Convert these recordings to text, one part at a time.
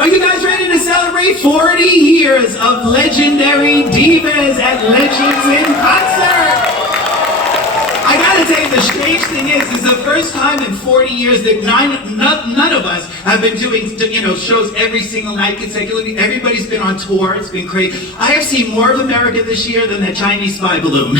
Are you guys ready to celebrate 40 years of legendary divas at Legends in Concert? I gotta tell you, the strange thing is the first time in 40 years that none of us have been doing, shows every single night consecutively. Everybody's been on tour. It's been crazy. I have seen more of America this year than that Chinese spy balloon.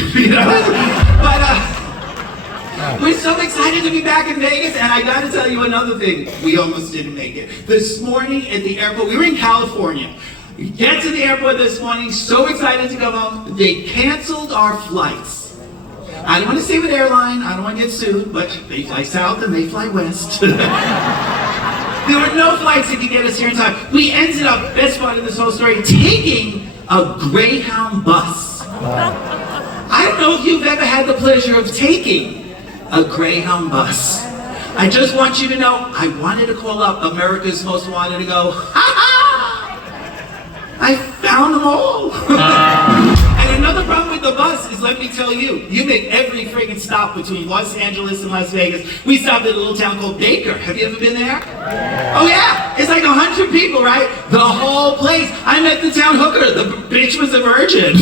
But we're so excited to be back in Vegas, and I gotta tell you another thing. We almost didn't make it. This morning at the airport, we were in California. We get to the airport this morning, so excited to go home. They canceled our flights. I don't want to say what airline, I don't want to get sued, but they fly south and they fly west. There were no flights that could get us here in time. We ended up, best part of this whole story, taking a Greyhound bus. I don't know if you've ever had the pleasure of taking a Greyhound bus. I just want you to know, I wanted to call up America's Most Wanted to go, ha ha! I found them all. And another problem with the bus is, let me tell you, you make every friggin' stop between Los Angeles and Las Vegas. We stopped at a little town called Baker. Have you ever been there? Oh yeah, it's like 100 people, right? The whole place. I met the town hooker. The bitch was a virgin.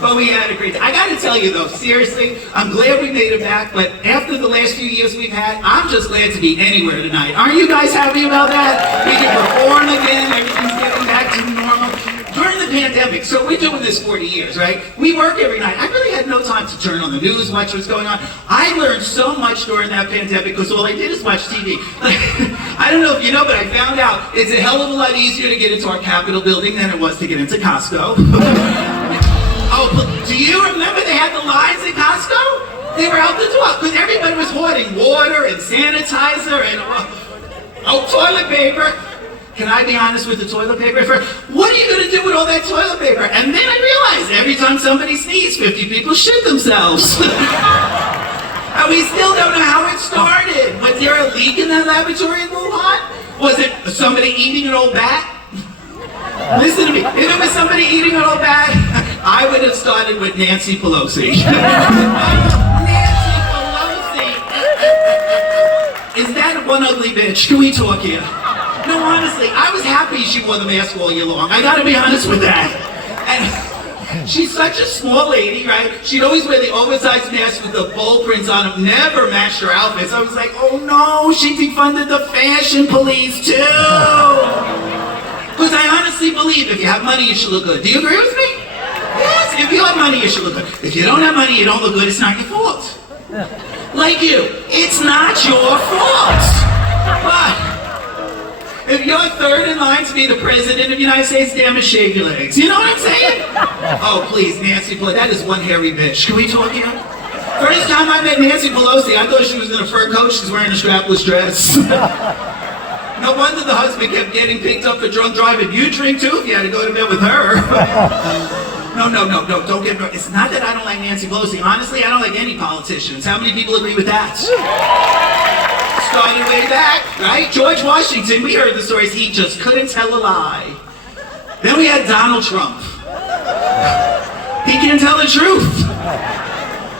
But we had a great time. I gotta tell you though, seriously, I'm glad we made it back, but after the last few years we've had, I'm just glad to be anywhere tonight. Aren't you guys happy about that? We can perform again, everything's getting back to normal. During the pandemic, so we're doing this 40 years, right? We work every night. I really had no time to turn on the news, watch what's going on. I learned so much during that pandemic because all I did is watch TV. I don't know if you know, but I found out it's a hell of a lot easier to get into our Capitol building than it was to get into Costco. Oh, do you remember they had the lines at Costco? They were out the door because everybody was hoarding water and sanitizer and toilet paper. Can I be honest with the toilet paper? What are you going to do with all that toilet paper? And then I realized every time somebody sneezed, 50 people shit themselves. And we still don't know how it started. Was there a leak in that laboratory in Wuhan? Was it somebody eating an old bat? Listen to me, if it was somebody eating an old bat, I would have started with Nancy Pelosi. Nancy Pelosi! Is that one ugly bitch? Can we talk here? No, honestly, I was happy she wore the mask all year long. I gotta be honest with that. And she's such a small lady, right? She'd always wear the oversized mask with the bold prints on them, never matched her outfits. I was like, oh no, she defunded the fashion police too! Because I honestly believe if you have money, you should look good. Do you agree with me? Yes, if you have money, you should look good. If you don't have money, you don't look good, it's not your fault. Like you, it's not your fault. But if you're third in line to be the president of the United States, damn it, shave your legs. You know what I'm saying? Oh, please, Nancy Pelosi, that is one hairy bitch. Can we talk here? First time I met Nancy Pelosi, I thought she was in a fur coat. She's wearing a strapless dress. No wonder the husband kept getting picked up for drunk driving. You drink too if you had to go to bed with her. No, don't get me wrong. It's not that I don't like Nancy Pelosi. Honestly, I don't like any politicians. How many people agree with that? Started way back, right? George Washington, we heard the stories, he just couldn't tell a lie. Then we had Donald Trump. He can't tell the truth.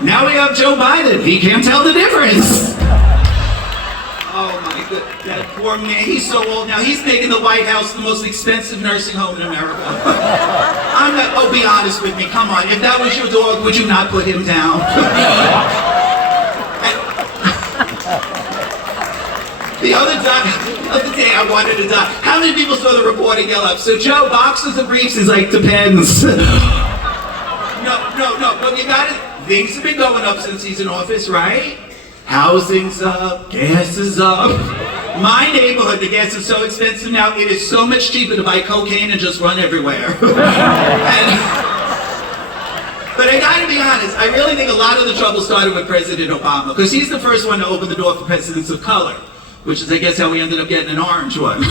Now we have Joe Biden. He can't tell the difference. Oh my God, that poor man, he's so old now. He's making the White House the most expensive nursing home in America. I'm not, oh, be honest with me, come on. If that was your dog, would you not put him down? The other day I wanted to die. How many people saw the reporter yell up, so Joe, boxers or briefs? Is like, depends. No, but you got it. Things have been going up since he's in office, right? Housing's up, gas is up. My neighborhood, the gas is so expensive now, it is so much cheaper to buy cocaine and just run everywhere. But I gotta be honest, I really think a lot of the trouble started with President Obama, because he's the first one to open the door for presidents of color, which is, I guess, how we ended up getting an orange one.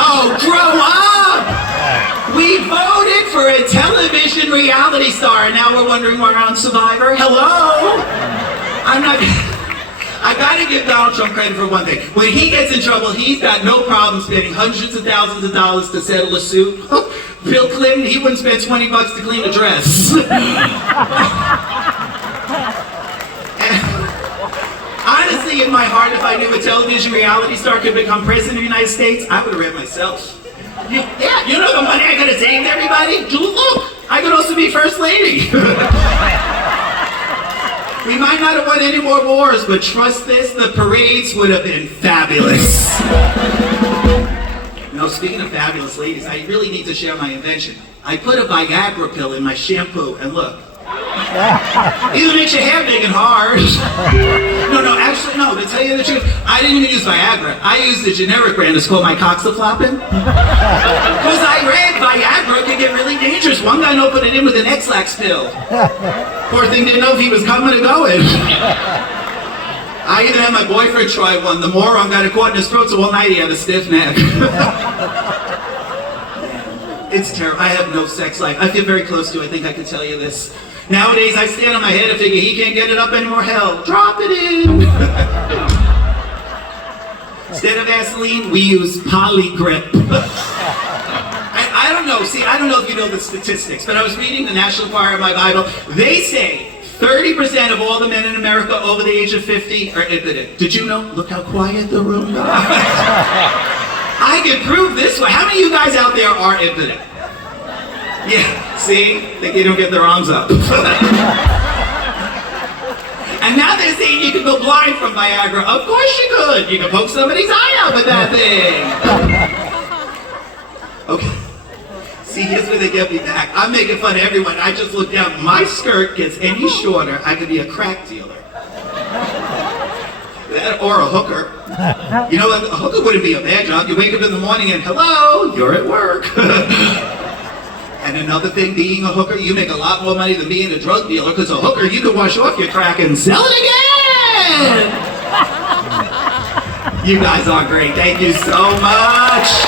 Oh, grow up! We voted for a television reality star, and now we're wondering why we're on Survivor. Hello? I gotta give Donald Trump credit for one thing. When he gets in trouble, he's got no problem spending hundreds of thousands of dollars to settle a suit. Bill Clinton, he wouldn't spend $20 to clean a dress. Honestly, honestly, in my heart, if I knew a television reality star could become president of the United States, I would have ran myself. Yeah, you know the money I could have saved everybody? Look, I could also be first lady. We might not have won any more wars, but trust this, the parades would have been fabulous. Now, speaking of fabulous ladies, I really need to share my invention. I put a Viagra pill in my shampoo, and look. Either makes your hair big and hard. No, to tell you the truth, I didn't even use Viagra. I used the generic brand. It's called my coxafloppin. Because I read Viagra could get really dangerous. One guy no put it in with an X-Lax pill. Poor thing didn't know if he was coming or going. I even had my boyfriend try one. The moron got it caught in his throat, so all night he had a stiff neck. It's terrible. I have no sex life. I feel very close to it. I think I can tell you this. Nowadays, I stand on my head and figure he can't get it up anymore. Hell, drop it in. Instead of Vaseline, we use Polygrip. I don't know. See, I don't know if you know the statistics, but I was reading the National Choir of my Bible. They say 30% of all the men in America over the age of 50 are impotent. Did you know? Look how quiet the room got. I can prove this way. How many of you guys out there are impotent? Yeah, see? Think they don't get their arms up. And now they're saying you can go blind from Viagra. Of course you could. You can poke somebody's eye out with that thing. Okay. See, here's where they get me back. I'm making fun of everyone. I just look down. My skirt gets any shorter, I could be a crack dealer. That or a hooker. You know what? A hooker wouldn't be a bad job. You wake up in the morning and, hello, you're at work. And another thing, being a hooker, you make a lot more money than being a drug dealer, because a hooker, you can wash off your crack and sell it again! You guys are great. Thank you so much.